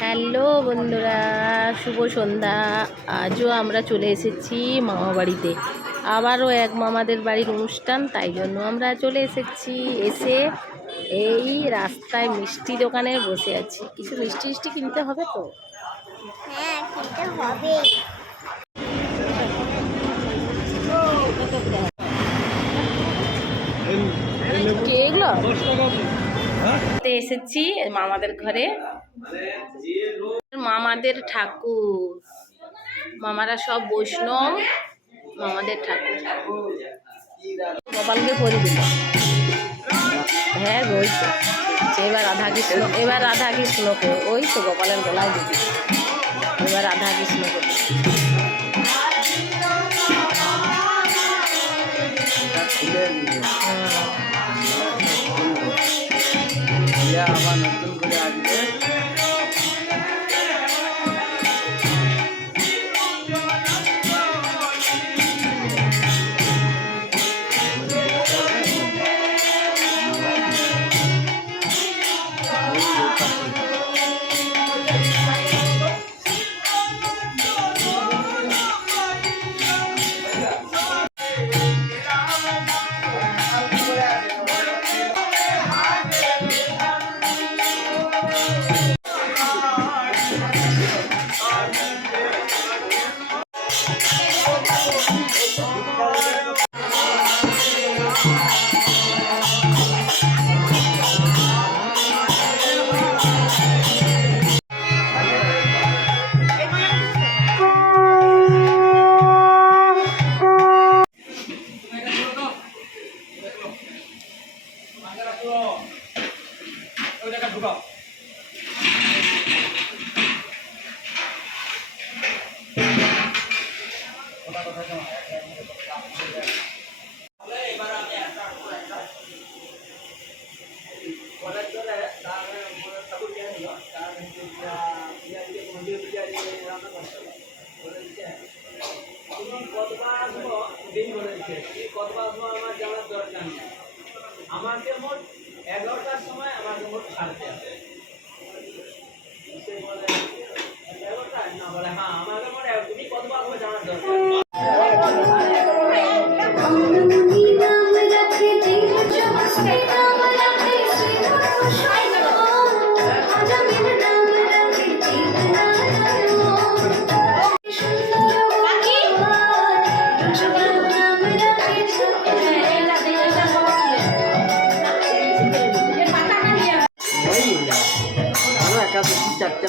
Hello বন্ধুরা, শুভ সন্ধ্যা। আজও আমরা চলে এসেছি মামা বাড়িতে। আবারও এক মামাদের বাড়ির অনুষ্ঠান, তাই জন্য আমরা চলে এসেছি। এসে এই রাস্তায় মিষ্টি দোকানে বসে আছি। কিছু মিষ্টি মিষ্টি কিনতে হবে তো। হ্যাঁ, কিনতে হবে। এগুলো এসেছি মামাদের ঘরে। মামাদের ঠাকুর, মামারা সব বৈষ্ণব, মামাদের ঠাকুর। গোপালকে করে দিল। হ্যাঁ ওই তো, এবার রাধা কৃষ্ণ, এবার রাধা কৃষ্ণকে ওই তো গোপালের গলায় দিবি। এবার রাধা কৃষ্ণকে আবার নতুন করে আসবে। আমাকে মোট 11টার সময় আমাকে মোট ছাড়তে হবে। না বলে হ্যাঁ আমাকে মোট তুমি কতবার জানার দরকার। একাদশী 4টে